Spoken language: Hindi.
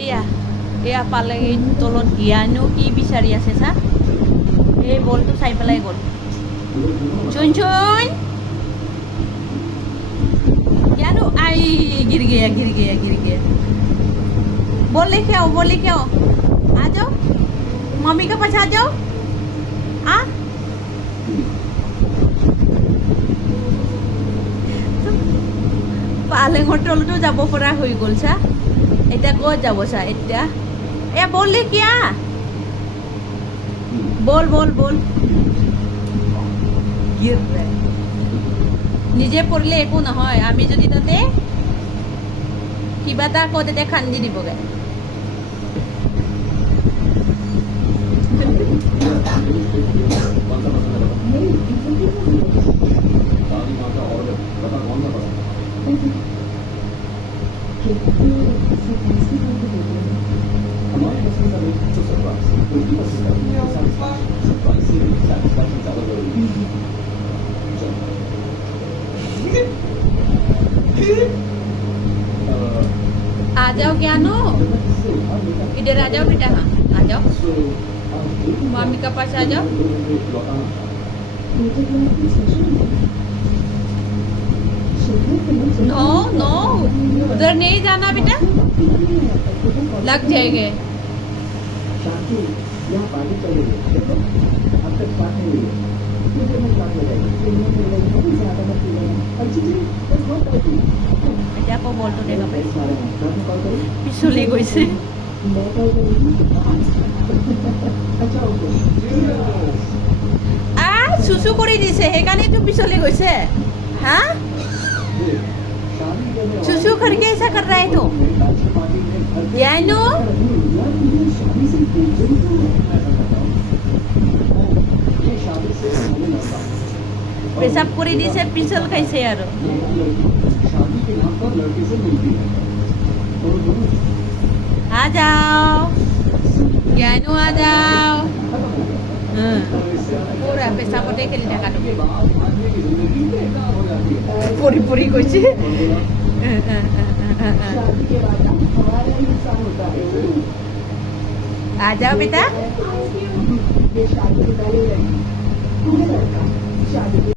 এয়া এয়া পালে এই তলত জ্ঞানো কি বিচাৰি আছে চা এই বলটো চাই পেলাই গ'ল চুন চুন জ্ঞানো আই गिर गया बोल लेके आओ आ जाओ मम्मी के पास आ जाओ आ পালেঙৰ তলতো যাব পৰা হৈ গ'ল চা এটা ক'ত যাব চা এতিয়া এ বললে কিয়া বল गिर रहा है নিজে পঢ়িলে একো নহয় আমি যদি তাতে কিবা এটা কওঁ তেতিয়া খান্দি দিবগে आ जाओ ज्ञानो इधर आ जाओ बेटा हाँ आ जाओ मम्मी के पास आ जाओ नो उधर नहीं जाना बेटा लग जाएंगे এতিয়া আকৌ বলটো দেখা পাইছোঁ পিছলি গৈছে চুচু কৰি দিছে সেইকাৰণেতো পিছলি গৈছে হা चुसू करके ऐसा कर रहा है तो ज्ञानो पेशाब করে দিছে পিছল খাইছে আর आ जाओ ज्ञानो आ जाओ पूरा पेशाबতে খেলি থাকা পরি গৈছে आ जाओ बेटा